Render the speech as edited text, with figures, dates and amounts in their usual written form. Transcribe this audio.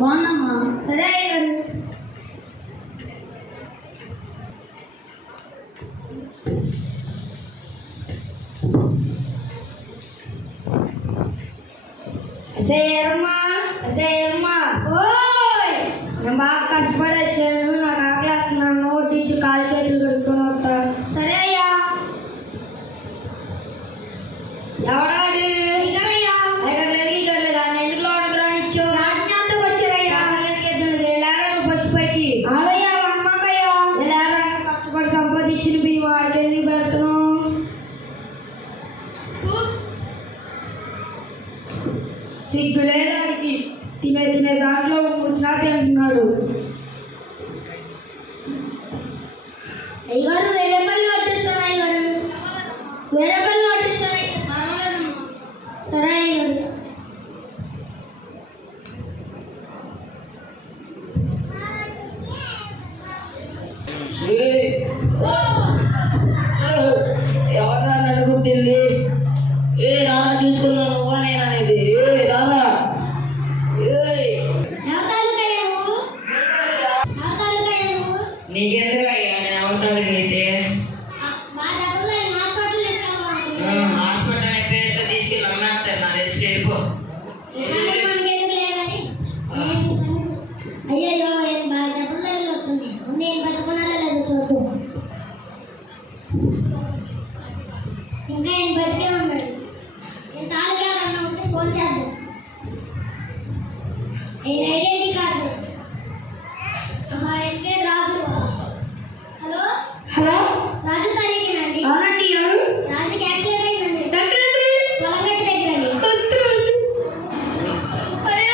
బాగున్నామ్మా. సరే అయ్యగారు. ఓయ్, నేను బాగా కష్టపడి వచ్చాను. నాకు ఆకలి వేస్తున్నాను. టీచర్ కాలు చేతులు కడుక్కొని వస్తా. సరే అయ్యా. ఎవడాడు ఎందుకు లోపలికి రానిచ్చావు? రాజ్ఞాంతకు వచ్చారయ్యా. ఫస్ట్ పైకి ఆగయ్యా, అమ్మకయ్యా. కష్టపడి సంపాదించిన బియ్యం వాడికి ఎందుకు పెడుతున్నావు? సిగ్గు లేదానికి. తినే దాంట్లో ముసినా తింటున్నాడు. అయ్యగారు వేరే పళ్ళు పట్టిస్తాను. అయ్యగారు వేరే పళ్ళు పట్టిస్తాను. సరే అయ్యగారు. ఎవరు అడుగుతుంది? ఏ రానా చూసుకున్నావు నువ్వా నేననేది? ఏ రానా నీకెందుకు అయ్యా నేను అవుతాను అయితే హాస్పిటల్ అయితే ఎట్లా తీసుకెళ్ళి అమ్మేస్తాను నా తెలిసి వెళ్ళిపో. అయ్యో బాగా డబ్బులు ఉంటుంది. నేను బతుకున్నానో లేదు చూద్దాం. ఇంకా ఆయన బతికే ఉన్నాడు. నేను తాళగా ఎవరన్నా ఉంటే ఫోన్ చేద్దాం. ఆయన ఐడెంటిటీ కార్డు. ఆయన పేరు రాజు. హలో హలో, రాజు తారీఖేనండి? అవునండి. ఎవరు? రాజుకి యాక్సిడెంట్ అయిందండి. పొలంగట్టి దగ్గర అండి. మరి